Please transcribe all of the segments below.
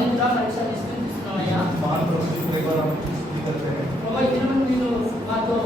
నిద్ర పరీక్ష తీసుకుంటున్నామయ్యా महान प्रभु जी को एक बार हम स्तुति करते हैं। ప్రభు ఈ దినం మీరు మాతో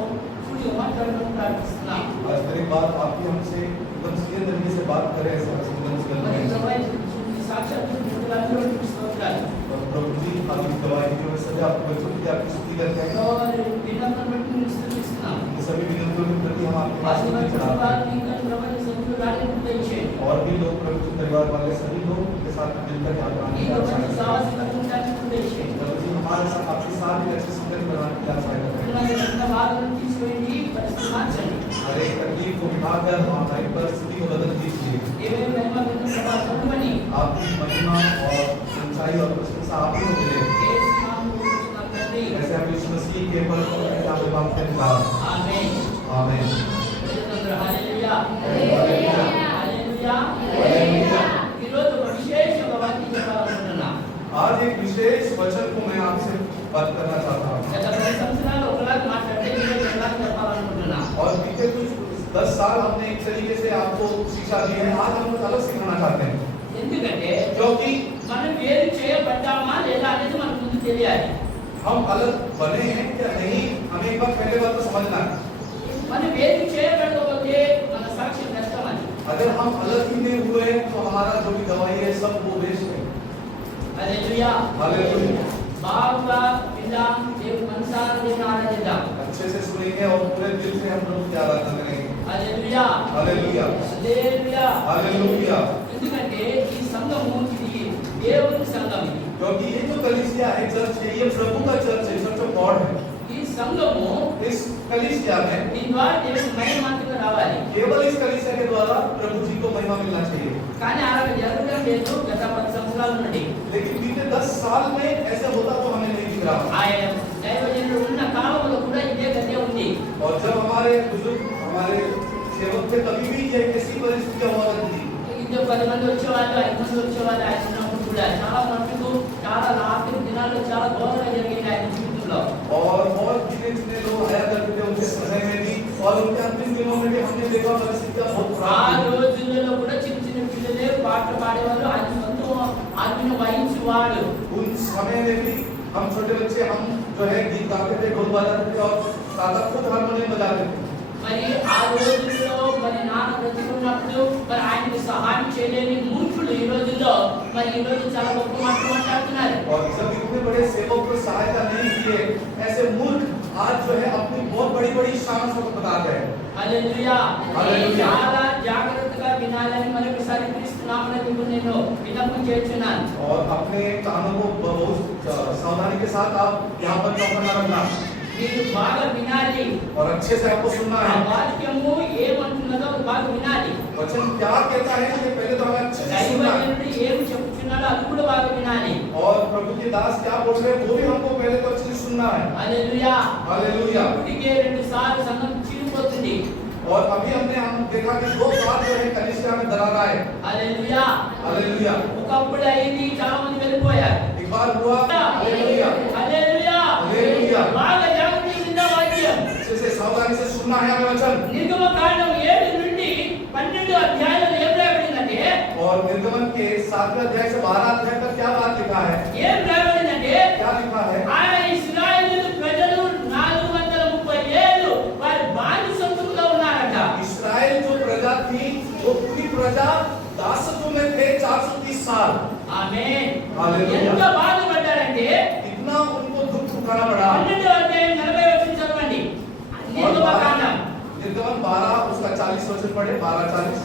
కూడి మాట్లాడడం ప్రార్థిస్తున్నాం आज मेरी बात आपकी हमसे एकदम सीधे तरीके से बात करें ऐसा संबंध से మరి करते हैं। ప్రభు సాక్షాత్ విడుదలలో స్తోత్రాలు और प्रभु जी आपकी गवाही जो है सभी आपके बच्चों की आपकी स्तुति करते हैं। మరి విన్నపం బట్టి మీరు స్తుతిస్తున్నాం इन सभी विनंतियों के प्रति हम आपके पास स्तुति चढ़ाते हैं। ఆశీర్వాదాలు ఇంకా ప్రభుని సన్నిధిలో రానివ్వండి దయచేయండి और भी लोग प्रभु जी परिवार वाले सभी लोग के साथ मिलकर यहाँ पर आने ఈ की आशा ప్రభుని करते हैं। సహవాసం ఉండడానికి దయచేయండి प्रभु जी हमारे साथ आपके साथ एक अच्छी संगति बनाने की आशा करते हैं। పిల్లల యొక్క బాధలను తీసివేయండి పరిస్థితి మార్చండి हर एक तकलीफ को उठाकर हमारी परिस्थिति को बदल दीजिए। ఏమేమి మహిమ విన్న సభాసములని आपकी महिमा और सच्चाई और प्रशंसा आप ही को मिले। యేసు నామములో కూర్చున్నాం తండ్రి ऐसे हम यीशु मसीह के पल को आप मांगते हैं। ఆమేన్ आमीन। హల్లెలూయా हालेलुया। Hallelujah hallelujah. ఈ రోజు ఒక విశేష వాక్యం చెప్పాలనుకుంటున్నా आज एक विशेष वचन को मैं आपसे बात करना चाहता हूँ। గత 10 సంవత్సరాలు ఒకలాగా మాట్లాడితే ఈ రోజు ఒకలాగా చెప్పాలనుకుంటున్నా और बीते कुछ 10 साल हमने एक तरीके से आपको शिक्षा दी है, आज हम कुछ अलग सिखाना चाहते हैं। ఎందుకంటే क्योंकि మనం వేరు చేయబడ్డామా లేదా అనేది మనకు ముందు తెలియాలి हम अलग बने हैं या नहीं, हमें एक बार पहले बात तो समझना है। మనం వేరు చేయబడకపోతే మన సాక్ష్యం నష్టమని अगर हम अलग ही नहीं हुए तो हमारा जो भी गवाही है सब वो वेस्ट है। Hallelujah hallelujah. బాగుగా విందాం దేవుని మనసారా దేవుని ఆరాధిద్దాం अच्छे से सुनेंगे और पूरे दिल से हम प्रभु की आराधना करेंगे। హల్లెలూయా हालेलुया। Hallelujah hallelujah. ఎందుకంటే ఈ సంఘము ఇది దేవుని సంఘం ఇది क्योंकि ये जो कलीसिया है, चर्च है, ये प्रभु का चर्च है, चर्च ऑफ गॉड है। ఈ సంఘము इस कलीसिया में దీని ద్వారా దేవుని మహిమాంతగా రావాలి केवल इस कलीसिया के द्वारा प्रभु जी को महिमा मिलना चाहिए। కానీ అలా జరగడం లేదు గత 10 సంవత్సరాల నుండి लेकिन बीते 10 साल में ऐसा होता तो हमें नहीं दिख रहा। ఆయన దైవజనుడు ఉన్న కాలంలో కూడా ఇదే గతే ఉంది और जब हमारे बुजुर्ग हमारे सेवक थे तभी भी ये ऐसी परिस्थितियां हुआ करती थी। ఇంట్లో 10 మంది వచ్చేవాళ్ళు 5 మంది వచ్చేవాళ్ళు ఆయన ఉన్నప్పుడు కూడా చాలా మట్టుకు చాలా ఆఖరి దినాల్లో చాలా ఘోరంగా జరిగింది ఆయన జీవితంలో और बहुत गिने चुने लोग आया करते थे उनके समय में भी, और उनके अंतिम दिनों में भी हमने देखा परिस्थितियां बहुत ఆ खराब थी। రోజుల్లో కూడా చిన్న చిన్న పిల్లలే పాటలు పాడేవాళ్ళు ఆయన సొంత ఆజ్ఞను వహించేవాడు उन समय में भी हम छोटे बच्चे हम जो है गीत गाते थे, ढोल बजाते थे और दादा खुद हारमोनियम बजाते थे। మరి ఆ రోజుల్లో మరి నాన్న బ్రతికున్నప్పుడు మరి ఆయనకి సహాయం చేయలేని మూర్ఖులు ఈ రోజుల్లో మరి ఈ రోజు చాలా గొప్ప మాటలు మాట్లాడుతున్నారు और जब इतने बड़े सेवक को सहायता नहीं किए, ऐसे मूर्ख आज जो है अपनी बहुत बड़ी बड़ी शान को बताते हैं। హల్లెలూయా హల్లెలూయా. చాలా జాగ్రత్తగా వినాలని మరొకసారి క్రీస్తు నామమున మీకు నేను విన్నపం చేస్తున్నాను और अपने कानों को बहुत सावधानी के साथ आप यहाँ पर चौकन्ना रखना మీరు బాగా వినాలి और अच्छे से आपको सुनना ఆ है। వాక్యము ఏమంటున్నదో బాగా వినాలి वचन क्या कहता है ये पहले तो हमें अच्छे से सुनना है। దైవజనుడు ఏం చెప్తున్నాడో అది కూడా బాగా వినాలి और प्रभु के दास क्या बोल रहे हैं वो भी हमको पहले तो अच्छे से सुनना है। Hallelujah hallelujah. ఇప్పటికే 2 సార్లు సంఘం చీలిపోతుంది और अभी हम देखा कि 2 बार जो है कलीसिया में दरार आए। Hallelujah hallelujah. ఒకప్పుడు అయింది చాలా మంది వెళ్ళిపోయారు एक बार हुआ। हालेलुया। Hallelujah hallelujah. బాగా జాగ్రత్తగా విన్న వాక్యం अच्छे से सावधानी से सुनना है हमें वचन। నిర్గమకాండం 7 నుండి 12 అధ్యాయంలో ఏం రాయబడిందంటే और निर्गमन के 7वें अध्याय से 12 अध्याय तक क्या बात लिखा है? ఏం రాయబడిందంటే क्या लिखा है? ఆయన ఇశ్రాయేలు ప్రజలు 437 వారి బానిసత్వంలో ఉన్నారట इस्राएल जो प्रजा थी वो पूरी प्रजा दासत्व में थे 430 साल। ఆమేన్ హల్లెలూయా. ఎంత బాధపడ్డారంటే इतना उनको दुख उठाना पड़ा। 12వ అధ్యాయం 40 వచనం చదవండి నిర్గమకాండం निर्गमन 12 उसका 40 वचन पढ़े। 12-40।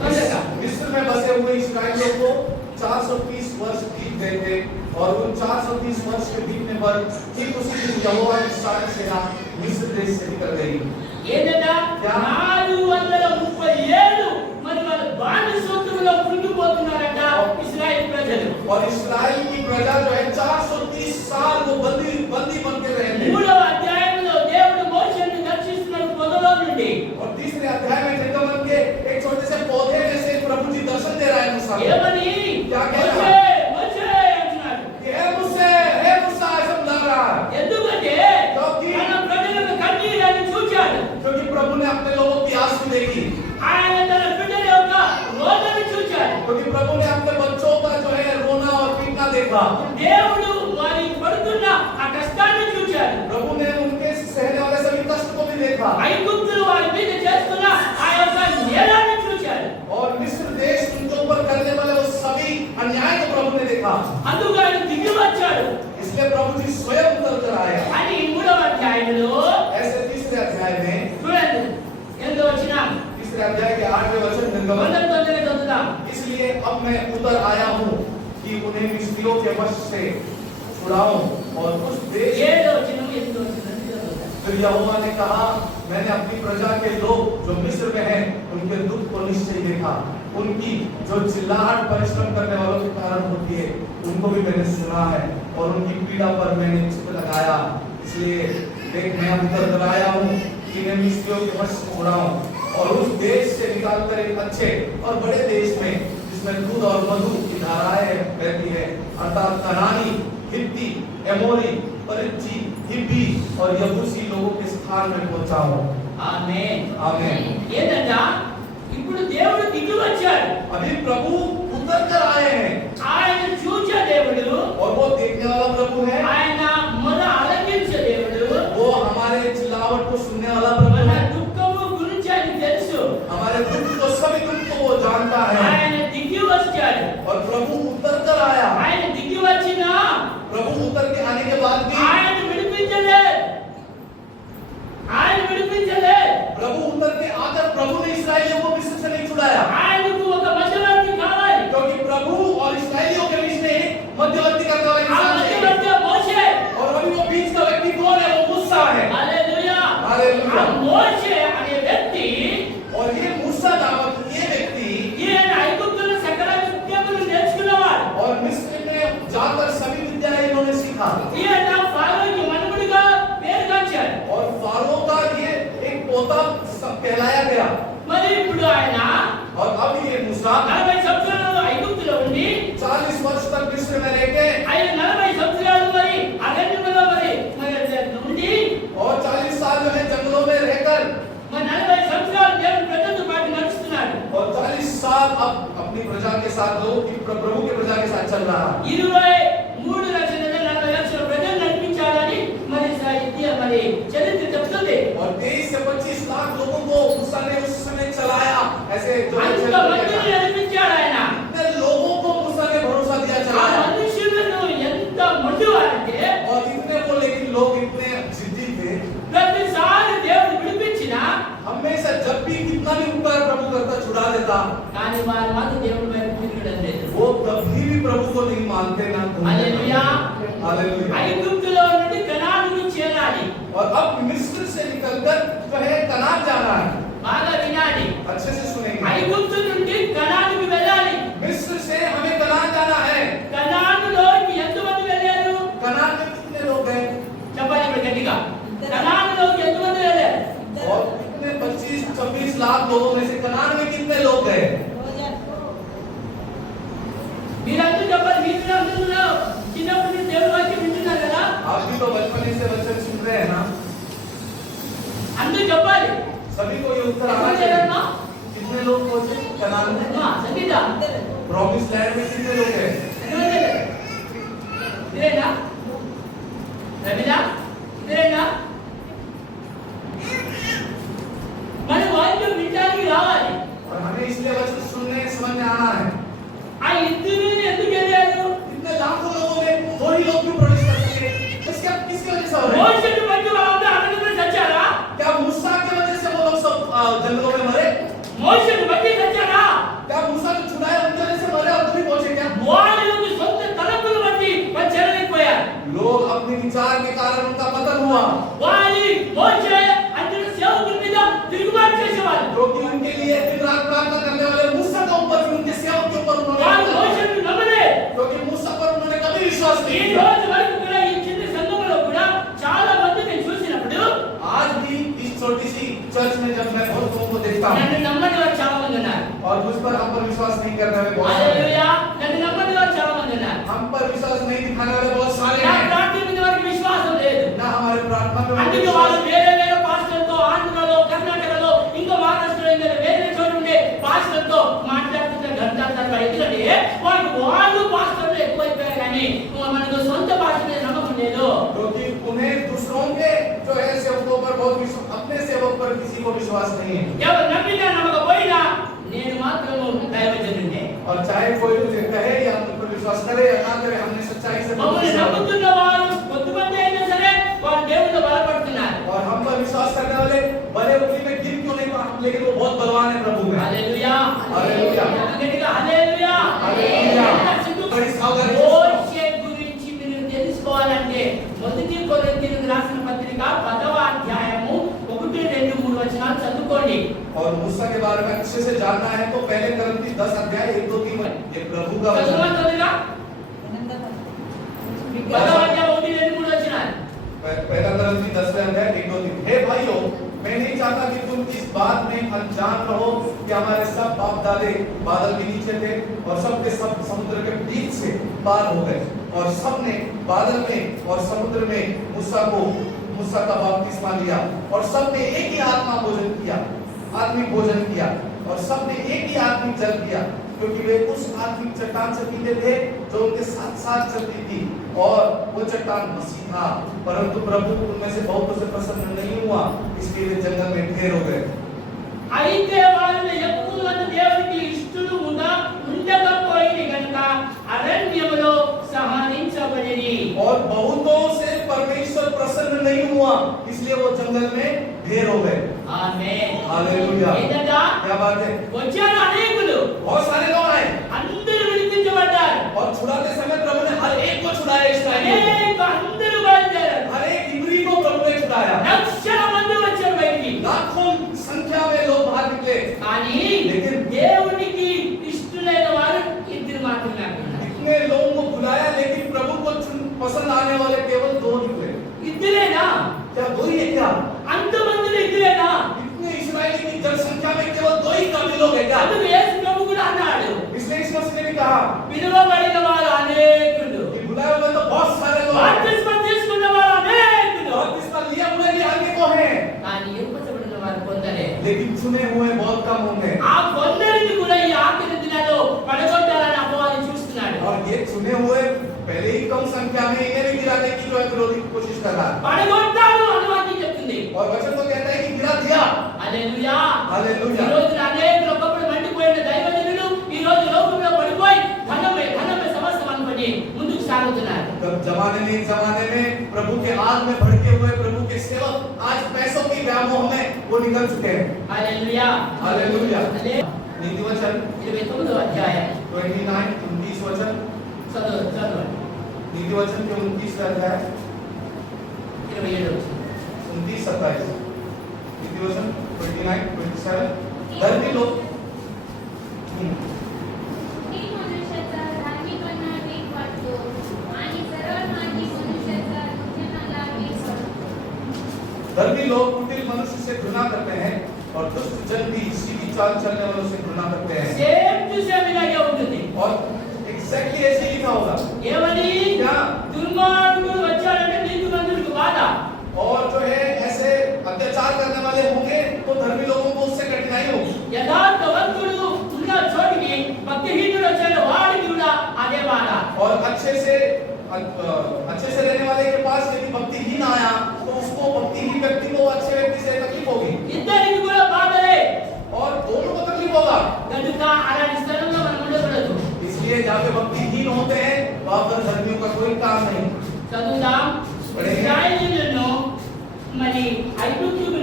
तोलेगा मिस्र में बसे हुए इस्राएलियों को 430 वर्ष बीत गए थे, और उन 430 वर्ष के बीतने पर ठीक उसी दिन यहोवा की सारी सेना मिस्र देश से निकल गई। ఏంటట 437 మరి వాళ్ళ బానిసత్వంలో కృంగిపోతున్నారట ఇశ్రాయేల్ ప్రజలు और इस्राएल की प्रजा जो है 430 साल वो बंदी बन के रहे थे। 3వ అధ్యాయంలో దేవుడు మోషేని దర్శిస్తున్నాడు పొదలో నుండి और तीसरे अध्याय में निर्गमन के एक छोटे से पौधे में से प्रभु जी दर्शन दे रहा है मूसा को। ఏమని क्या कह रहा మోషే है? మోషే అంటున్నాడు कि हे मूसा ऐसा बुला रहा है। ఎందుకంటే क्योंकि తన ప్రజలకు కన్నీరని చూచాడు क्योंकि प्रभु ने अपने लोगों की आंसू देखी। ఆయన తన బిడ్డల యొక్క రోదన చూచాడు क्योंकि प्रभु देखा। దేవుడు వారి పడుతున్న ఆ కష్టాన్ని చూశాడు. प्रभु ने उनके सहने वाले सभी कष्ट को भी देखा ఐగుప్తులు వారి మీద చేస్తున్న ఆ యొక్క నేరాన్ని చూశాడు. और मिस्र देश उनके ऊपर करने वाले वो सभी अन्याय को प्रभु ने देखा। అందుకు ఆయన దిగి వచ్చాడు इसलिए प्रभु जी स्वयं उतर कर आए। అని 3వ అధ్యాయంలో ऐसे तीसरे अध्याय में, చూడండి ఎంతో వచ్చిన तीसरे अध्याय के 8वें वचन में गमन, 19 చదువుదాం. इसलिए अब मैं उतर आया हूँ कि उन्हें मिस्रियों के वश से छुड़ाऊं और उस देश। 7వ వచనం 8వ వచనం చదువుదాం. फिर यहोवा ने कहा, मैंने अपनी प्रजा के लोग जो मिस्र में हैं उनके दुख को निश्चय देखा। उनकी जो चिल्लाहट परिश्रम करने वालों के कारण होती है उनको भी मैंने सुना है और उनकी पीड़ा पर मैंने चित्त लगाया। इसलिए देख मैं उतर कर आया हूँ कि मैं मिस्रियों के वश से छुड़ाऊं और उस देश से निकालकर एक अच्छे और बड़े देश में जिसमें दूध और मधु की धाराएं बहती है, अर्थात कनानी, हित्ती, एमोरी, परिज्जी, हिब्बी और यबूसी लोगों के स्थान में पहुंचाऊं। ఆమేన్. आमीन। ఏంటంట ఇప్పుడు దేవుడు దిగి వచ్చాడు. अभी प्रभु उतर कर आए हैं ఆయన చూచే దేవుడు, और वो देखने वाला प्रभु है। ఆయన మన ఆలకించే దేవుడు, वो हमारे चिल्लावट को सुनने वाला प्रभु మన है। దుఃఖము గురించి ఆయన తెలుసు. हमारे दुख को, सभी दुख को वो जानता है ఆయన దిగి వచ్చాడు. और प्रभु उतर कर आया। ఆయన దిగి వచ్చినా प्रभु उतर के आने के बाद भी ఆయన విడిపించలేదు. ఆయన విడిపించలేదు. प्रभु उतर के आकर प्रभु ने इस्राएलियों को मिस्र से नहीं छुड़ाया, ఆయనకు ఒక మధ్యవర్తి కావాలి. क्योंकि प्रभु और इस्राएलियों के बीच में एक मध्यवर्ती करने वाला ఆ इंसान चाहिए। మధ్యవర్తి మోషే. और अभी वो बीच का व्यक्ति कौन है? वो मूसा है। హల్లెలూయా. हालेलुया। ఆ మోషే అనే వ్యక్తి और ये मूसा नामक ये व्यक्ति ఈయన ఐగుప్తులో సకల విద్యలను నేర్చుకున్నవాడు. और मिस्र में जाकर सभी विद्याएं इन्होंने सीखा ఈయన ఫారోకి మనుమడిగా పేరుగాంచాడు. और फारो का ये एक पोता कहलाया गया। మరి ఇప్పుడు ఆయన और अब ये मूसा 40 సంవత్సరాలు ఐగుప్తులో ఉండి 40 वर्ष तक मिस्र में रह के ఆయన 40 సంవత్సరాలు మరి అరణ్యంలో మరి ఉండి और 40 साल जो है जंगलों में रहकर మరి 40 సంవత్సరాలు దేవుని ప్రజలతో పాటు నడుస్తున్నాడు. और 40 साल अब अपनी प्रजा के साथ लोगों की प्रभु के प्रजा के साथ चल रहा। 23 లక్షల 40 లక్షల ప్రజలు నడిపించాలని మరి మరి చరిత్ర చెప్తుంది. और 23 से 25 लाख लोगों को मूसा ने उस समय चलाया। ऐसे जो అంతమందిని నడిపించాడు ఆయన. इतने लोगों को मूसा ने भरोसा दिया ఆ चलाया। మనుషులను ఎంత మొండివారంటే और इतने वो लेकिन लोग इतने जिद्दी थे। ప్రతిసారి దేవుడు విడిపించినా हमेशा जब भी कितना भी उपकार प्रभु करता छुड़ा देता, కానీ వారు మాత్రం దేవుడి వైపు తిరగడం లేదు. वो कभी भी प्रभु को नहीं मानते ना। హల్లెలూయా. हालेलुया। ఐగుప్తులో నుండి కనానుకు చేరాలి. और अब मिस्र से निकलकर जो है कनान जाना है। బాగా వినాలి. अच्छे से सुनेंगे। ఐగుప్తు నుండి కనానుకు వెళ్ళాలి. मिस्र से हमें कनान जाना है। కనానులోకి ఎంతమంది వెళ్ళారు? कनान में कितने लोग हैं? చెప్పండి ఇప్పుడు గట్టిగా. కనానులోకి ఎంతమంది వెళ్ళారు? और कितने 25-26 लाख लोगों में से कनान में कितने लोग गए? మీరందరూ చెప్పాలి. మీరు అందరూ చిన్నప్పటి నుంచి దేవుడి వాక్యం వింటున్నారు కదా, आप भी तो बचपन से वचन सुन रहे हैं ना? అందరూ చెప్పాలి. सभी को ये उत्तर आना ఎంతమంది चाहिए। వెళ్ళారమ్మా? कितने लोग पहुंचे कनान में? అమ్మా, సంగీత प्रॉमिस लैंड में कितने लोग हैं? ఎంతమంది వెళ్ళారు? ఇదేనా? రవిదా ఇదేనా? మన వాక్యం వినడానికి రావాలి. और हमें इसलिए वचन सुनने समझ में आना है। ఆ ఇద్దరు ఎందుకు వెళ్ళారు? इतने लाखों लोगों में थोड़ी लोग क्यों प्रवेश कर सके? इसका किसकी वजह से हो रहा है? మోషేను బట్టి వాళ్ళందరూ అరణ్యంలో చచ్చారా? क्या मूसा की वजह से वो लोग सब जंगलों में मरे? మోషేను బట్టి చచ్చారా? क्या मूसा को छुड़ाया उनकी वजह से मरे और तुम भी पहुंचे क्या? వాళ్ళ యొక్క సొంత తలంపులు బట్టి వాళ్ళు చేరలేకపోయారు. लोग अपने विचार के कारण उनका पतन हुआ, వారి మోషే అందరి సేవకుల మీద తిరుగుబాటు చేసేవాళ్ళు. क्योंकि उनके लिए दिन रात प्रार्थना करने वाले मूसा के ऊपर भी उनके सेवक के ऊपर వాళ్ళు उन्होंने, మోషేను నమ్మలే. क्योंकि मूसा पर उन्होंने कभी विश्वास ఈ नहीं किया। రోజు వరకు కూడా ఈ చిన్న సంఘంలో కూడా చాలా మంది నేను చూసినప్పుడు आज भी इस छोटी सी चर्च में जब मैं बहुत लोगों को देखता हूँ నన్ను నమ్మని వారు చాలా మంది ఉన్నారు. और मुझ पर हम पर विश्वास नहीं करने वाले बहुत सारे हैं। హల్లెలూయా. నన్ను నమ్మని వారు చాలా మంది ఉన్నారు. हम पर विश्वास नहीं दिखाने वाले बहुत सारे నా हैं। ప్రార్థన మీద వారికి విశ్వాసం లేదు. ना हमारे प्रार्थना में అందుకే विश्वास వాళ్ళు వేరే వేరే పాస్టర్లతో ఆంధ్రలో, కర్ణాటకలో, ఇంకా మహారాష్ట్రలో ఇంకా వేరే చోట ఉండే పాస్టర్లతో మాట్లాడుతుంటే గంటల తరబడి. ఎందుకంటే వాళ్ళు పాస్టర్లు ఎక్కువైపోయారు కానీ अपने सेवक पर किसी को विश्वास नहीं है। ఎవరు నమ్మినా నమ్మకపోయినా నేను మాత్రము దైవజనుడినే. और चाहे कोई मुझे कहे या मुझ पर विश्वास करे या ना करे, हमने सच्चाई से మమ్మల్ని నమ్ముతున్న వారు కొద్దిమంది అయినా సరే వారు దేవునితో బలపడుతున్నారు. और हम पर विश्वास करने वाले भले उसी में गिन क्यों नहीं, लेकिन वो बहुत बलवान है प्रभु में। హల్లెలూయా హల్లెలూయా గట్టిగా హల్లెలూయా హల్లెలూయా। बड़ी सावधानी से మోషే గురించి మీరు తెలుసుకోవాలంటే మొదటి కొరింథీయులకు రాసిన పత్రిక 10వ అధ్యాయము 1, 2, 3 వచనాలు చదువుకోండి. और मूसा के बारे में अच्छे से जानना है तो पहले करंती 10 अध्याय 1, 2, 3 ये प्रभु का वचन है। చదువుకోండిగా 10వ అధ్యాయం 1, 2, 3 వచనాలు. पहला करंती 10वें अध्याय 1, 2, 3। हे भाइयों, मैं नहीं चाहता कि तुम इस बात में अनजान रहो कि हमारे सब बाप दादे बादल के नीचे थे और सब के सब समुद्र के बीच से पार हो गए और सब ने बादल में और समुद्र में मूसा का बपतिस्मा लिया और सब ने एक ही आत्मिक भोजन किया और सब ने एक ही आत्मिक जल किया, क्योंकि वे उस आत्मिक चट्टान से पीते थे जो उनके साथ साथ चलती थी और वो चट्टान मसीह था। परंतु प्रभु उनमें से बहुतों से प्रसन्न नहीं हुआ, इसलिए वे जंगल में ढेर हो गए। అయితే వాళ్ళు ఎక్కువ మంది దేవునికి ఇష్టలు ఉండకపోయిన గనుక అరణ్యములో సహనించబడిరి. और बहुतों से परमेश्वर प्रसन्न नहीं हुआ, इसलिए वो जंगल में ढेर हो गए। ఆమేన్ हालेलुया। ఏంటంటే क्या बात है? వచ్చారు అనేకులు, बहुत सारे लोग आए అందరూ విడిపించబడ్డారు. और छुड़ाते समय प्रभु ने हर एक को छुड़ाया। इस्राएलियों को, అనేక అందరూ బయలుదేరారు. हर एक इब्री को प्रभु ने छुड़ाया। లక్షల మంది వచ్చారు బయటికి. लाखों संख्या में लोग बाहर निकले, కానీ लेकिन దేవునికి ఇష్టలైన వారు ఇద్దరు మాత్రమే ఉన్నారు. इतने लोगों को बुलाया, लेकिन प्रभु को पसंद आने वाले केवल 2 निकले। ఇద్దరేనా? क्या 2 ही है क्या? అంతమంది ఇద్దరేనా? इतने इस्राएली की जनसंख्या में केवल 2 ही काबिल लोग हैं क्या? అందుకు యేసు ప్రభు కూడా అన్నాడు, इसलिए इस मसीह ने भी कहा పిలువబడిన వారు అనేకులు, कि बुलाए हुए तो बहुत सारे लोग हैं, బాప్తిస్మా తీసుకున్న వారు అనేకులు, बपतिस्मा लिया हुए भी आगे को हैं, కానీ ఏర్పరచబడిన వారు కొందరే. लेकिन चुने हुए बहुत कम होंगे। ఆ కొందరిని కూడా ఈ ఆఖరి దినాల్లో పడగొట్టాలని అపవాది చూస్తున్నాడు. और ये चुने हुए पहले ही कम संख्या में इन्हें भी गिराने की जो है विरोधी कोशिश कर रहा है। పడగొట్టాడు అని వాక్యం చెప్తుంది. और वचन तो कहता है कि गिरा दिया। హల్లెలూయా हालेलुया। ఈ రోజు అనేకులు ఒకప్పుడు మండిపోయిన దైవజనులు ఈ రోజు లోకంలో పడిపోయి ధనమే సమస్తం అనుకొని ముందుకు సాగుతున్నారు. तब एक जमाने में प्रभु के आग में भड़के हुए प्रभु के सेवक आज पैसों की व्यामोह में वो निकल चुके हैं। Hallelujah hallelujah. హల్లెలూయా. नीति वचन 29వ అధ్యాయం 29 29 वचन, చదవండి. नीति वचन के 29 अध्याय 27వ వచనం. 29 27 नीति वचन 29 27 धर्मी लोग मी मनुष्याचा धार्मिकांना वेग वाटतो आणि सरळ मार्गी मनुष्याचा दुर्जनाला वेग वाटतो. धर्मी लोग कुटिल मनुष्य से घृणा करते हैं और दुष्ट जन भी सीधी चाल चलने वालों से घृणा करते हैं। సేమ్ టు సేమ్ ఇలాగే ఉంటుంది. और एग्जैक्टली ऐसे ही लिखा होगा ఏమని? क्या? దుర్మార్గుడు వచ్చాడంటే నీతిమంతుడికి బాధ. और जो है ऐसे अत्याचार करने वाले होंगे तो धर्मी लोगों को उससे कठिनाई होगी। యథార్థవంతుడు ఉన్న చోటికి భక్తిహీనుడు వచ్చాడు వాడికి కూడా అదే బాధ. और अच्छे से रहने वाले के पास यदि भक्तिहीन आया तो उसको भक्तिहीन व्यक्ति को अच्छे व्यक्ति से तकलीफ होगी ఇద్దరికి కూడా బాధలే. और दोनों को तकलीफ होगा। కనుక అలాంటి స్థలంలో మనం ఉండకూడదు. इसलिए जहाँ पे भक्तिहीन होते हैं वहाँ पर धर्मियों का कोई काम नहीं। చదువుదాం. ఇశ్రాయేలీయులను మరి ఐగుప్తుల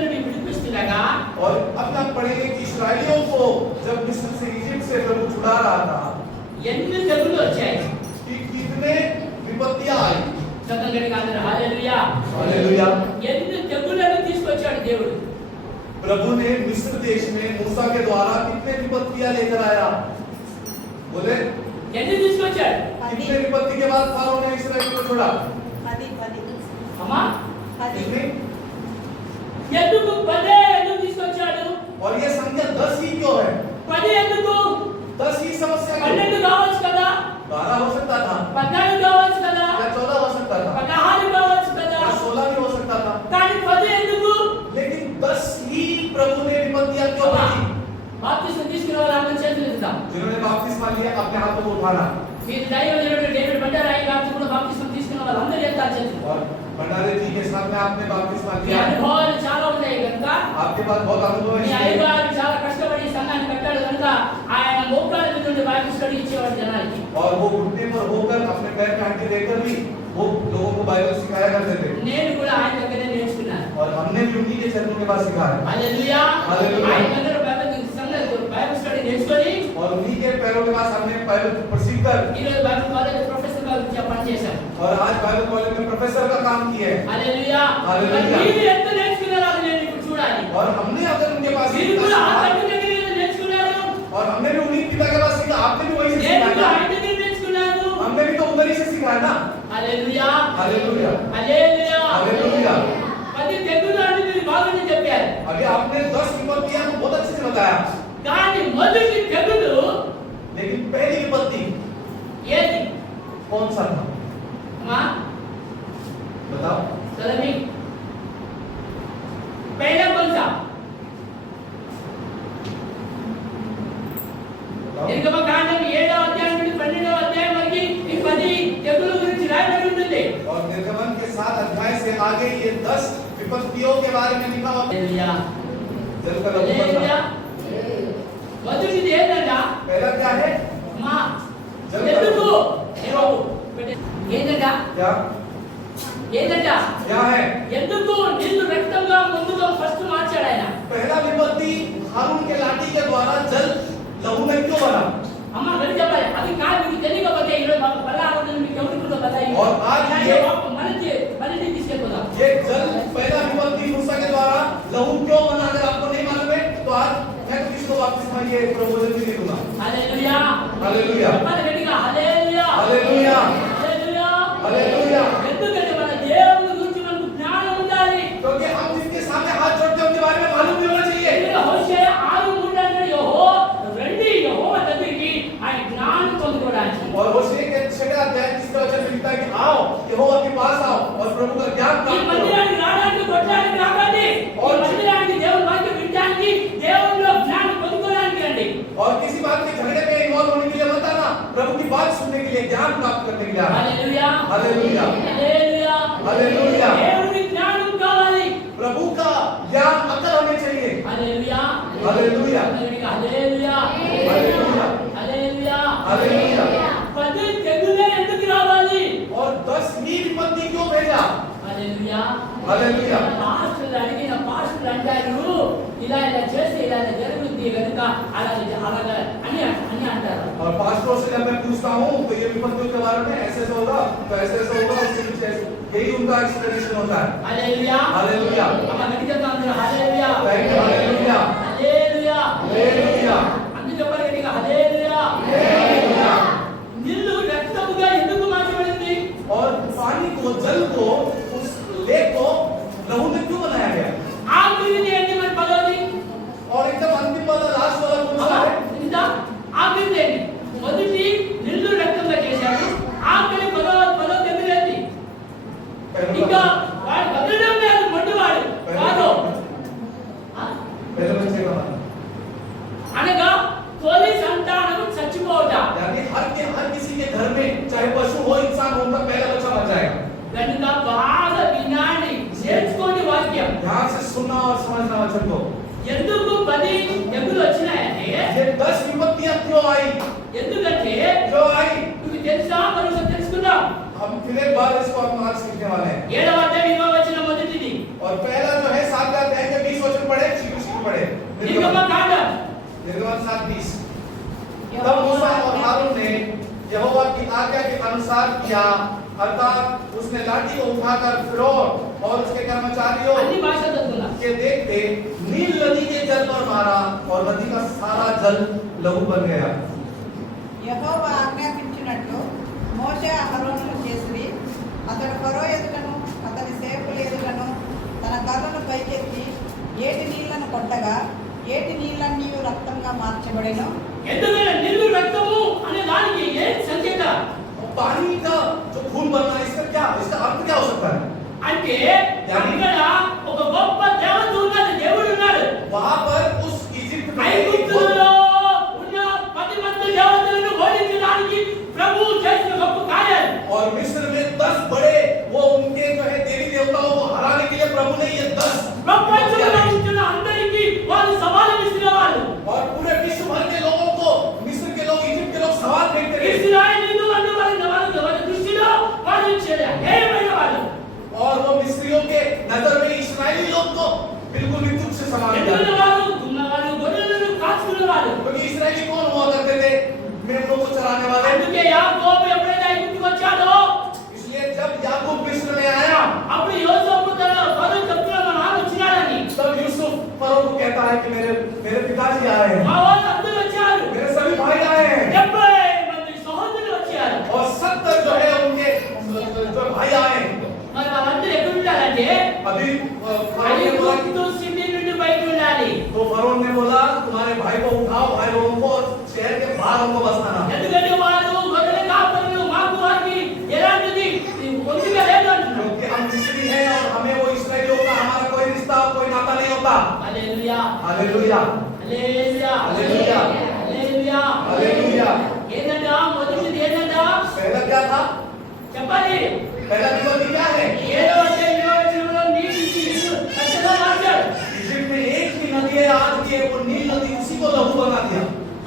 నుండి విడిపిస్తుండగా और अपना पढ़ेंगे कि इस्राएलियों को जब मिस्र से इजिप्ट से प्रभु छुड़ा रहा था ఎన్ని తెగులు వచ్చాయి. कि कितने विपत्तियां आई। చదవండి అందరూ హల్లెలూయా. हालेलुया। ఎన్ని తెగులను తీసుకొచ్చాడు దేవుడు. प्रभु ने मिस्र देश में मूसा के द्वारा कितने विपत्तियां लेकर आया? बोले ఎన్ని తీసుకొచ్చాడు? कितने विपत्ति के बाद फारो ने इस्राएल को छोड़ा? అమ్మా कितने? ఎందుకు 10 ఎందుకు తీసుకొచ్చాడు? और ये संख्या 10 ही क्यों है? 10 ఎందుకు? 10 ही समस्या क्यों? 12 కావచ్చు కదా, 12 हो सकता था, 14 కావచ్చు కదా, या 14 हो सकता था, 16 కావచ్చు కదా, या 16 भी हो सकता था, కానీ 10 ఎందుకు? लेकिन 10 ही प्रभु ने विपत्तियां क्यों दी? బాప్తిస్మం తీసుకున్న వాళ్ళు అందరూ చేతులు ఎత్తుదాం. जिन्होंने बपतिस्मा लिया अपने हाथों को उठाना। మీరు దైవజనుడు డేవిడ్ బండారా ఈ రాత్రి కూడా బాప్తిస్మం తీసుకున్న వాళ్ళు అందరూ ఎత్తారు చేతులు. और भंडारे जी के साथ में आपने बपतिस्मा మీ लिया, అనుభవాలు చాలా ఉన్నాయి కనుక आपके पास बहुत अनुभव మీ है इसलिए। అయ్యగారు చాలా కష్టపడి ఈ సంఘాన్ని కట్టాడు కనుక ఆయన మోకాళ్ళ మీద నుండి బైబిల్ స్టడీ ఇచ్చేవాడు జనానికి. और वो घुटने पर होकर अपने पैर पे आंटी देकर भी वो लोगों को बाइबल सिखाया करते थे, నేను కూడా ఆయన దగ్గరే నేర్చుకున్నాను. और हमने भी उन्हीं के चरणों के पास सिखाया, హల్లెలూయా. హల్లెలూయా. ఆయన దగ్గర బైబిల్ స్టడీ నేర్చుకొని और उन्हीं के पैरों के पास हमने बाइबल प्रसिद्ध कर, ఈ రోజు బైబిల్ కాలేజ్ ప్రొఫెసర్ గా పనిచేశాను. और आज बाइबल कॉलेज में प्रोफेसर का काम किया है। హల్లెలూయా. హల్లెలూయా. మీరు ఎంత నేర్చుకున్నారో అది నేను ఇప్పుడు చూడాలి. और हमने अगर उनके पास మీరు सीखा, కూడా ఆ తండ్రి దగ్గర ఏదో నేర్చుకున్నారు. और हमने भी उन्हीं पिता के पास सीखा, आपने भी वही से నేను सीखा కూడా ना? ఆయన దగ్గర నేర్చుకున్నాను. हमने भी तो उधर ही से सीखा है ना। హల్లెలూయా. Hallelujah, hallelujah. हालेलुया। 10 తెగులు అని మీరు బాగానే చెప్పారు. अभी आपने 10 विपत्तियां को बहुत अच्छे से बताया, కానీ మొదటి తెగులు लेकिन पहली विपत्ति ఏది? कौन सा था? అమ్మా बताओ। चलो पहला कौन सा? నిర్గమకాండం 7వ అధ్యాయం నుండి 12వ అధ్యాయం వరకు ఈ 10 తెగుల గురించి రాయబడి ఉంటుంది. और निर्गमन के 7 अध्याय से आगे ये 10 विपत्तियों के बारे में लिखा हुआ है। హల్లెలూయా. जल का హల్లెలూయా. మొదటిది ఏంటంట? पहला क्या है? మా ఎందుకు? ఏంటంట? क्या ఏంటంట? क्या है? ఎందుకు నీళ్లు రక్తంగా ముందుగా ఫస్ట్ మార్చాడు ఆయన? पहला विपत्ति हारून के लाठी के द्वारा जल लहू में क्यों बना? అమ్మ గడి చెప్పాలి. అది కాదు మీకు తెలియకపోతే ఈ రోజు మాకు పల్లా ఆలోచన మీకు ఎవరికి కూడా बताइए. और आज ये మళ్ళీ తీసుకెళ్ళిపోదాం. ये जल पहला विपत्ति मूसा के द्वारा लहू क्यों बना, अगर आपको नहीं मालूम है तो आज मैं तो किसको बपतिस्मा ये प्रबोधन भी दूंगा। హల్లెలూయా. हालेलुया, చెప్పాలి గట్టిగా హల్లెలూయా. Hallelujah, hallelujah. हालेलुया। ఎందుకంటే మన దేవుని గురించి మనకు జ్ఞానం ఉండాలి. क्योंकि हम जिसके सामने हाथ जोड़ते हैं उनके बारे में मालूम भी होना चाहिए। ఎందుకంటే హోషేయ 6:3 అన్నాడు రండి యెహోవా దగ్గరికి ఆయన జ్ఞానం పొందుకోవడానికి. और होशे के 6 अध्याय 30 वचन में लिखता है कि आओ यहोवा के पास आओ और प्रभु का ज्ञान ఈ प्राप्त करो। మందిరానికి రావడానికి కొట్టడానికి రాకండి. ఈ మందిరానికి దేవుని వాక్యం వినడానికి దేవునిలో జ్ఞానం పొందుకోవడానికి రండి. और किसी बात के झगड़े में इन्वॉल्व होने के लिए मत आना, प्रभु की बात सुनने के लिए, ज्ञान प्राप्त करने के लिए आना। హల్లెలూయా. Hallelujah, hallelujah. हालेलुया। దేవుని జ్ఞానం కావాలి. प्रभु का ज्ञान अक्ल हमें चाहिए। హల్లెలూయా. हालेलुया, అందరికీ హల్లెలూయా. Hallelujah, hallelujah. हालेलुया। 10 తెగులే ఎందుకు రావాలి? और 10वीं विपत्ति क्यों भेजा? హల్లెలూయా. हालेलुया। పాస్టర్లు అడిగిన పాస్టర్లు అంటారు ఇలా ఇలా చేస్తే ఇలా ఇలా జరుగుద్ది కనుక అలాగే అలాగా అని అంటారు. और पास्टरों से जब मैं पूछता हूँ तो ये विपत्तियों के बारे में ऐसे ऐसा होगा तो ऐसे ऐसा होगा, उसके पीछे यही उनका एक्सप्लेनेशन होता है। హల్లెలూయా. हालेलुया, అమ్మ గట్టిగా అందరూ hallelujah. Thank you, hallelujah, hallelujah. Hallelujah, అందరూ చెప్పాలి గట్టిగా హల్లెలూయా. हालेलुया। నీళ్లు రక్తముగా ఎందుకు మార్చబడింది? और पानी को, जल को, उस लेक को लहू में क्यों बनाया गया? ఆఖరిది ఏంటి మరి పదోది? और एकदम अंतिम वाला लास्ट वाला कौन सा है? ఇంత ఆఖరిది ఏంటి? మొదటి నీళ్లు రక్తంగా చేశాడు. ఆఖరి పదో తెగులేంటి? ఇంకా వాడు బతకడం లేదు మొండివాడు కాదు. पहले बच्चे का मतलब అనగా తొలి సంతానం చచ్చిపోవట. यानी हर किसी के घर में चाहे पशु हो इंसान हो, उनका पहला बच्चा मर जाएगा। కనుక బాగా వినాలి, నేర్చుకోండి వాక్యం. ध्यान से सुनना और समझना वचन को। ఎందుకు 10 తెగులు వచ్చినాయంటే ये 10 विपत्तियां क्यों आई? ఎందుకంటే क्यों आई? ఇవి తెలుసా మనం తెలుసుకుందాం. हम फिर एक बार इसको हम आज सीखने वाले हैं। 7వ అధ్యాయం 20వ వచనం మొదటిది. और पहला जो है 7 अध्याय के 20 वचन पढ़े, शीघ्र पढ़े। నిర్గమకాండం निर्गमन 7:20। तब मूसा और हारून ने यहोवा की आज्ञा के अनुसार किया, अर्थात उसने लाठी को उठाकर फिरौन और उसके कर्मचारियों అన్ని భాష చదువుకుందాం. के देखते नील नदी के जल पर मारा और नदी का सारा जल लहू बन गया। యెహోవా ఆజ్ఞాపించినట్లు మోషే అహరోనులు చేసిరి. అతడు ఫరో ఎదుటను అతని సేవకుల ఎదుటను తన కర్రను పైకెత్తి ఏటి నీళ్లను కొట్టగా ఏటి నీళ్ళన్నీ రక్తంగా మార్చబడెను. ఎందుకంటే నీళ్లు రక్తము అనే దానికి ఏ సంకేతం? पानी का जो खून बनना है, इसका अर्थ क्या हो सकता है? అంటే ఇక్కడ ఒక గొప్ప దేవత ఉన్నది, దేవుడు ఉన్నాడు. वहां पर उस इजिप्ट में ఐగుప్తులో ఉన్న 10 మంది దేవతలను ఓడించడానికి ప్రభువు చేసిన గొప్ప కార్యాలు. और मिस्र में 10 बड़े वो उनके जो है देवी समान ఎందుకు था। వారు దున్నవారు గొర్రెలను కాచుకునేవారు. क्योंकि इस्राएली कौन हुआ करते थे? मेमनों को चराने वाले। అందుకే యాకోబు ఎప్పుడైతే ఐగుప్తుకు వచ్చాడో इसलिए जब याकूब मिस्र में आया, అప్పుడు యోసేపు తన ఫరో చెప్తున్నాడు మా నాన్న వచ్చినాడని. तब यूसुफ फरो को कहता है कि मेरे पिताजी आए हैं, మా వాళ్ళు అందరూ వచ్చారు. मेरे सभी भाई आए हैं 70 మంది సహోదరులు వచ్చారు. और 70 जो है उनके जो भाई आए हैं। మరి వాళ్ళందరూ ఎక్కడ ఉంటారంటే अभी फरो ने बोला ఐగుప్తు సిటీ నుండి బయట ఉండాలి. तो फरो ने बोला तुम्हारे भाई को उठाओ, भाई लोगों को, और शहर के बाहर उनको बसाना। ఎందుకంటే వాళ్ళు గొర్రెల కాపరులు, మాకు వారికి ఎలాంటిది పొందిగా లేదు అంటున్నారు. क्योंकि हम मिस्री हैं और हमें वो इस्राएलियों का हमारा कोई रिश्ता कोई नाता नहीं होता। హల్లెలూయా hallelujah hallelujah hallelujah hallelujah hallelujah. ఏంటంట మొదటిది ఏంటంట पहला क्या था? చెప్పాలి. पहला विपत्ति क्या है? 7వ అధ్యాయంలో నీటి తీర్పు ఖచ్చితంగా మార్చాడు. इजिप्ट में एक ही नदी है आज की, वो नील नदी, उसी को लहू बना दिया।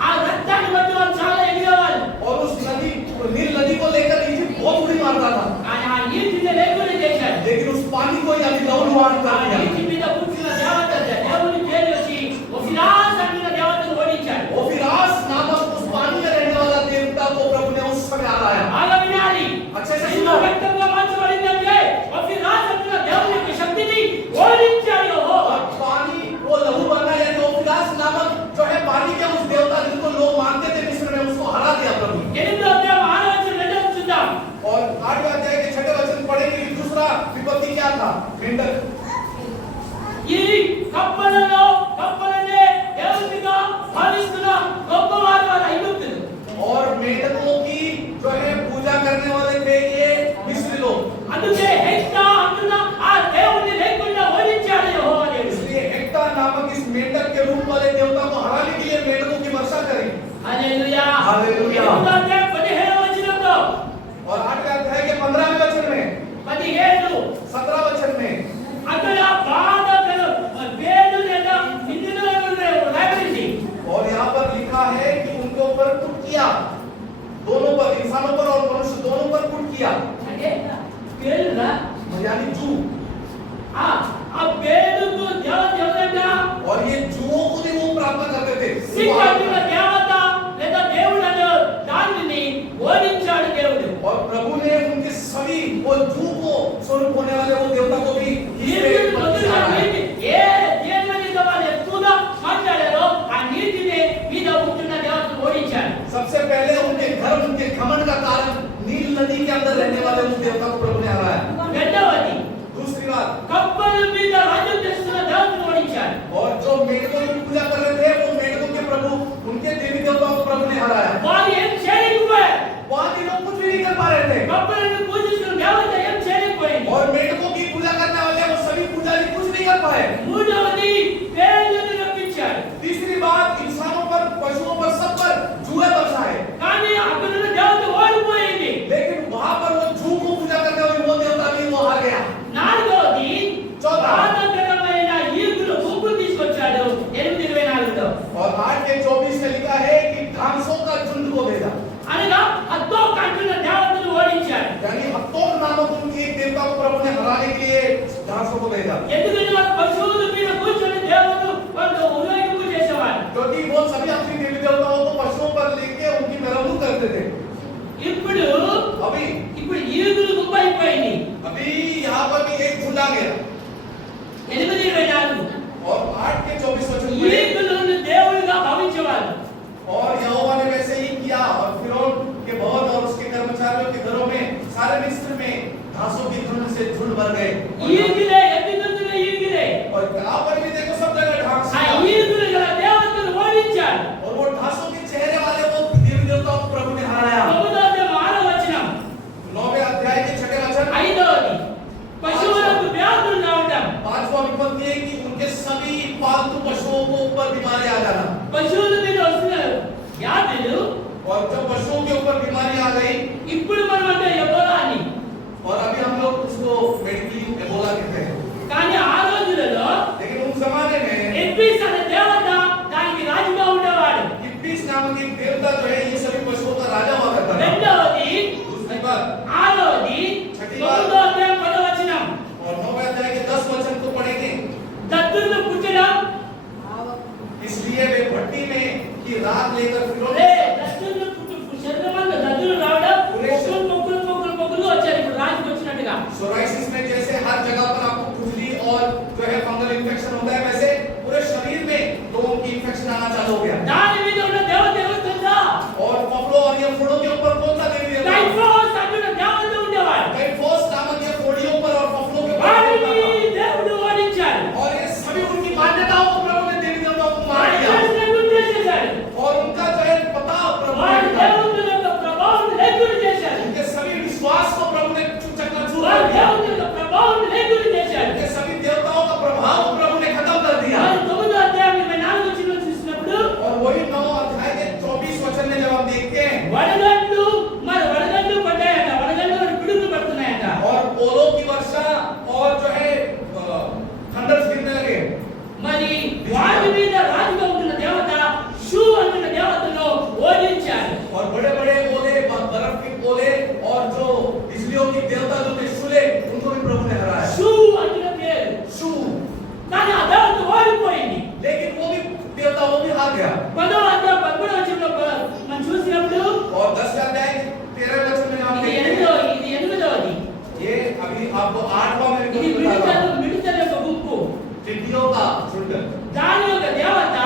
ఆ రక్తాన్ని బట్టి వాళ్ళు చాలా ఎగిరేవాళ్ళు. और उस नदी, नील नदी को लेकर इजिप्ट बहुत बुरी मारता था, కానీ ఆ నీటిని లేకుండా చేశాడు. लेकिन उस पानी को यानी लहूलुहान ఆ कर నీటి दिया। మీద కూర్చున్న దేవత దేవుని చేరి వచ్చి ఒఫిరాస్ అంటున్న దేవతను ఓడించాడు. वो फिरास नामक उस पानी में रहने वाला देवता को प्रभु ने उस समय हराया। బాగా వినాలి. अच्छे से ఇందులో सुनो। వ్యక్తంగా మార్చబడిందంటే ఒఫిరాస్ అంటున్న దేవుని యొక్క శక్తిని ఓడించాడు యెహోవా. और पानी वो लहू बनना यानी वो फिरास नामक जो है पानी के उस देवता जिनको लोग मानते थे मिस्र में, उसको हरा दिया प्रभु। 8వ అధ్యాయం 6వ వచనం రెండో చూద్దాం. और 8वें अध्याय के 6वें वचन पढ़ेंगे कि दूसरा विपत्ति क्या था? मेंढक। ఈ కప్పలనే దేవునిగా భావిస్తున్న గొప్పవారు వారు ఐగుప్తులు. और मेंढकों की जो है पूजा करने वाले थे ये मिस्री लोग। అందుకే హెక్టా అంటున్న ఆ దేవుని లేకుండా ఓడించాడు యెహోవా దేవుడు. इसलिए हेक्टा नामक इस मेंढक के रूप वाले देवता को हराने के लिए मेंढकों की वर्षा करी। హల్లెలూయా హల్లెలూయా। 8వ అధ్యాయం 15వ వచనంలో और 8वें अध्याय के 15वें वचन में, 17 17 वचन में, అక్కడ బాధలు వేడు లేదా నిందిలో రాయబడింది. और यहाँ पर लिखा है कि उनके ऊपर कुट किया, दोनों पर, इंसानों पर और मनुष्य दोनों पर कुट किया, అంటే పేరులా यानी जू। ఆ పేరుకు దేవత ఎవరంట? और ये जुओं को भी वो प्रार्थना करते थे। సిద్ధమైన దేవత లేదా దేవుడు అనే దానిని ఓడించాడు దేవుడు. और प्रभु ने उनके सभी वो जू को स्वरूप होने वाले वो देवता को भी నీటిని మొదలుగా నీటి ఏ దేని మీద వాళ్ళు ఎక్కువగా మాట్లాడారో ఆ నీటిని మీద ఉంటున్న దేవతను ఓడించాడు. सबसे पहले उनके घर, उनके घमंड का कारण नील नदी के अंदर रहने वाले उस देवता को प्रभु ने हराया। రెండవది दूसरी बात, కప్పల మీద రాజ్యం చేస్తున్న దేవతను ఓడించాడు. और जो मेढकों की पूजा कर रहे थे वो मेढकों के प्रभु, उनके देवी देवताओं को प्रभु ने हराया। వారు ఏం చేయలేకపోయారు. वहां के लोग कुछ भी नहीं कर पा रहे थे, కప్పలను పూజిస్తున్న దేవత ఏం చేయలేకపోయింది. और मेढकों की पूजा करने वाले वो सभी पुजारी कुछ नहीं कर पाए। మూడవది పేర్లను రప్పించాడు. तीसरी बात, इंसानों पर, पशुओं पर, सब पर जुए बरसाए, కానీ అక్కడ ఉన్న దేవత ఓడిపోయింది. लेकिन वहां पर वो जू को पूजा करने वाले वो देवता भी वो हार गया। నాలుగవది చౌथा। బాధాకరమైన ఈగులు గుంపు తీసుకొచ్చాడు 8:24లో. और 8:24 में लिखा है कि घासों का झुंड को भेजा, అనగా హత్తో కంటున్న దేవతను ఓడించాడు. यानी हत्तोर नामक उनकी एक देवता को प्रभु ने हराने के लिए घासों को भेजा। ఎందుకంటే వారు పశువుల మీద కూర్చొని దేవుడు వాళ్ళు ఊరేగింపు చేసేవారు. क्योंकि वो सभी अपनी देवी देवताओं को पशुओं पर लेके उनकी मेहरबानी करते थे। ఇప్పుడు अभी ఈగులు గుంపు అయిపోయింది. अभी यहाँ पर भी एक झुंड आ गया। 8:24 और 8:24 वचन में, ఈగులను దేవుడిగా భావించేవారు. और यहोवा ने वैसे ही किया, और फिरौन के भवन और उसके कर्मचारियों के घरों में, सारे मिस्र में घासों के झुंड से झुंड भर गए। ఈగిలే ఎత్తుకొచ్చిన ఈగిలే और यहाँ पर भी देखो सब जगह घास ఆ था। ఈగులు గల దేవతను ఓడించాడు. और वो घासों के चेहरे वाले वो देवी देवताओं को प्रभु ने हराया। 9వ అధ్యాయం 6వ వచనం. 9वें अध्याय के 6वें वचन, 5వది పశువులకు వ్యాధులు రావడం. 5वां विपत्ति है कि उनके सभी पालतू पशुओं को ऊपर बीमारी आ जाना। పశువుల మీద వస్తున్న వ్యాధులు और जब पशुओं के ऊपर बीमारी आ गई, ఇప్పుడు మనం అంటే ఎబోలా అని, और अभी हम लोग उसको मेडिकली एबोला कहते हैं, కానీ ఆ రోజులలో लेकिन उस जमाने में ఎబ్బీస్ అనే దేవత దానికి రాజుగా ఉండేవాడు. इब्लीस नामक एक देवता जो है ये सभी पशुओं का राजा हुआ करता था। రెండవది दूसरी बात, 6వది 9వ అధ్యాయం 10వ వచనం. और 9वें अध्याय के 10 वचन को पढ़ेंगे। దత్తులను పుట్టడం फिरौन దద్దులు శరీరం అంతా దద్దులు రావడం మొక్కులు వచ్చారు ఇప్పుడు రాజుకి వచ్చినట్టుగా सोराइसिस में जैसे हर जगह पर आपको खुजली और जो है फंगल इन्फेक्शन होता है, वैसे पूरे शरीर में लोगों की इन्फेक्शन आना चालू हो गया। దాని మీద ఉన్న దేవత ఎవరు తెలుసా? और पपलो और ये फोड़ों के ऊपर कौन सा देवी देवता? టైఫోస్ అన్న దేవత ఉండేవాడు. टाइफोस नामक ये फोड़ियों पर और पपलों के ऊपर వారిని देवता था। దేవుడు ఓడించాడు. और ये सभी उनकी मान्यताओं को प्रभु ने देवी देवताओं को मार दिया వారిని గుర్తించేశాడు. और उनका जो है पता प्रभु ने వారి दिया। దేవుని యొక్క ప్రభావం లేకుండా చేశాడు. उनके सभी विश्वास को प्रभु ने चकनाचूर వారి कर दिया। దేవుని యొక్క ప్రభావం లేకుండా చేశాడు. उनके सभी देवताओं का प्रभाव प्रभु ने खत्म कर दिया। మరి 9వ అధ్యాయం 24వ వచనం చూసినప్పుడు और वही 9 अध्याय के 24 वचन में जब हम देखते हैं వడగండ్లు పడ్డాయట. వడగండ్లు పిడుగులు పడుతున్నాయట. और ओलों की वर्षा और जो है थंडर्स गिरने लगे। మరి వారి మీద రాజుగా ఉంటున్న దేవత షూ అన్న దేవతను ఓడించాడు. और बड़े बड़े ओले बर्फ के ओले और जो बिजलियों की देवता जो थे शूले, उनको भी प्रभु ने हराया। షూ అన్న పేరు. शू, కానీ ఆ దేవత ఓడిపోయింది. लेकिन वो भी देवता वो भी हार गया। 10వ అధ్యాయం 13వ వచనంలో మనం చూసినప్పుడు और 10 अध्याय 13 वचन में हम ఇది देखते हैं ఎనిమిదవది. ये अभी आपको 8वां में ఇది बता रहा हूं। మిడతల యొక్క గుంపు. टिड्डियों का झुंड దాని యొక్క దేవత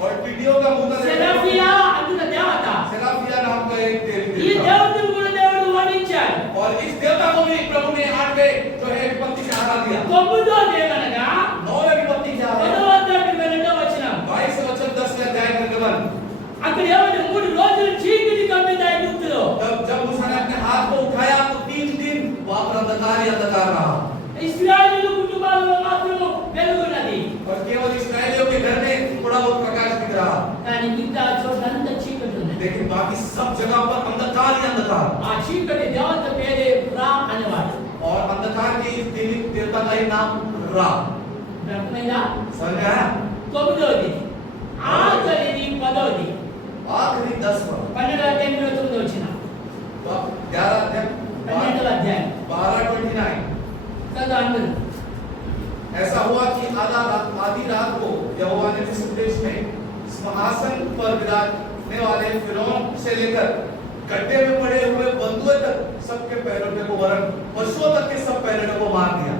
और टिड्डियों का मुंह సెరాఫియా అన్న దేవత. सेराफिया नाम का एक ఈ देवता। దేవతను కూడా దేవుడు ఓడించాడు. और इस देवता को भी प्रभु ने 8वें जो है विपत्ति से हरा दिया। 9వ దేవనగా 9वें विपत्ति से हरा 10వ అధ్యాయం 22వ వచనం. 22 वचन 10 अध्याय का गमन। అక్కడ ఏమైనా 3 రోజులు చీకటి కమ్మింది ఐగుప్తులో. जब मूसा ने अपने हाथ को उठाया तो 3 दिन वहां पर अंधकार ही अंधकार रहा। ఇశ్రాయేలు కుటుంబాలలో మాత్రం వెలుగున్నది. और केवल इस्राएलियों के घर में थोड़ा बहुत प्रकाश दिख रहा, కానీ మిగతా చోట్లంతా చీకటి ఉన్నది. लेकिन बाकी सब जगह पर अंधकार ही अंधकार। ఆ చీకటి దేవత పేరే రా అనేవాడు. और अंधकार के इस देवता का ही नाम रा। అర్థమైందా? समझ में आया? 9వది. ఆఖరిది 10వది. आखिरी 10वां 12వ అధ్యాయం 29వ వచనం. 11 अध्याय 12వ అధ్యాయం 12:29। కదా అందరూ. ऐसा हुआ कि आधी रात को यहोवा ने मिस्र देश में सिंहासन पर विराजने वाले फिरौन से लेकर गड्ढे में पड़े हुए बंधुए तक सबके पैरों को वरन पशुओं तक के सब पैरों को मार दिया।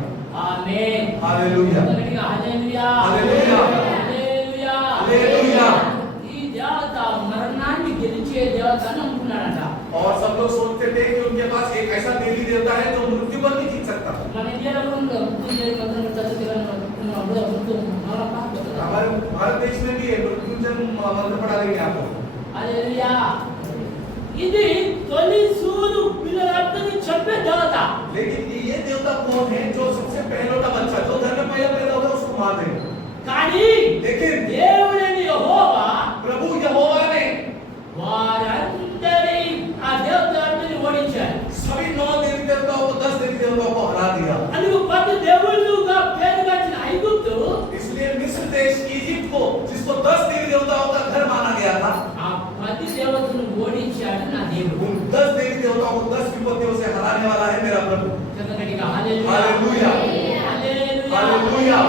Amen. Hallelujah hallelujah. Hallelujah. Hallelujah. Hallelujah. Hallelujah. ఈ దేవత మరణాన్ని గెలిచే దేవత అని అనుకున్నాడట. और सब लोग सोचते थे कि उनके पास एक ऐसा देवी देवता है जो मृत्यु पर नहीं जीत सकता। మన ఇండియాలో కూడా మృత్యుంజయ మంత్రం చదువుతున్నప్పుడు हमारे भारत देश में भी है, मृत्युंजय मंत्र पढ़ा देंगे आपको। హల్లెలూయా. ఇది తొలి సూరు పిల్లలందరినీ చంపే దేవత. लेकिन ये देवता कौन है जो सबसे पहला बच्चा जो घर में पहला पैदा होगा उसको मार देगा। కానీ लेकिन దేవుడైన యెహోవా प्रभु यहोवा ने వారందరి ఆ దేవతలందరినీ ఓడించాడు. सभी 9 देवी देवताओं को 10 देवी देवताओं को हरा दिया। అందుకు 10 దేవుళ్ళుగా పేరుగాంచిన ఐగుప్తు इसलिए मिस्र देश इजिप्ट को जिसको 10 देवी देवताओं का घर माना गया था, ఆ 10 దేవతలను ఓడించాడు నా దేవుడు. उन 10 देवी देवताओं को 10 विपत्तियों से हराने वाला है मेरा प्रभु। చక్కటిగా హల్లెలూయా. Hallelujah. Hallelujah.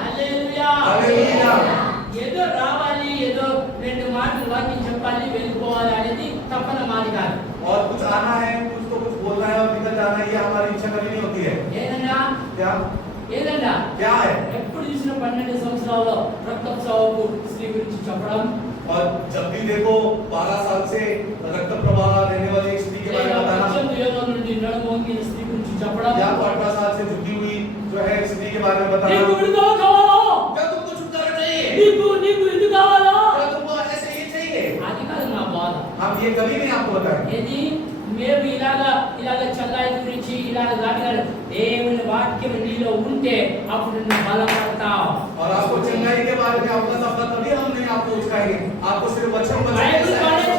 Hallelujah. Hallelujah. Hallelujah. ఏదో రావాలి, ఏదో 2 మాటలు వాక్యం చెప్పాలి, వెళ్ళిపోవాలి అనేది తప్పన మాది కాదు. और कुछ आना है, कुछ तो कुछ बोलना है और निकल जाना है, ये हमारी इच्छा कभी नहीं होती है। ఏదన్నా क्या क्या है? ఎప్పుడు చూసిన 12 సంవత్సరాల్లో రక్తస్రావపు స్త్రీ గురించి చెప్పడం, और जब भी देखो 12 साल से रक्त प्रवाह रहने वाली स्त्री के बारे में बताना, నుండి నడుమొంగిన స్త్రీ గురించి చెప్పడం, या तो 18 साल से झुकी हुई जो है स्त्री के बारे में बताना। నీకు విడుదల కావాలో, क्या तुमको छुटकारा चाहिए? నీకు ఇది కావాలో, क्या तुमको ऐसे ये चाहिए? అది కాదు నా బాధ. हम ये कभी नहीं आपको बताएं। ఏది మేము ఇలాగా చల్లాయి గురించి ఇలాగ గాడిగాడు దేవుని వాక్యం నీలో ఉంటే అప్పుడు నువ్వు బలపడతావు. और आपको चंगाई के बारे में आपका सफर कभी हम नहीं आपको सिखाएंगे, आपको सिर्फ वचन బైబిల్ बताएंगे।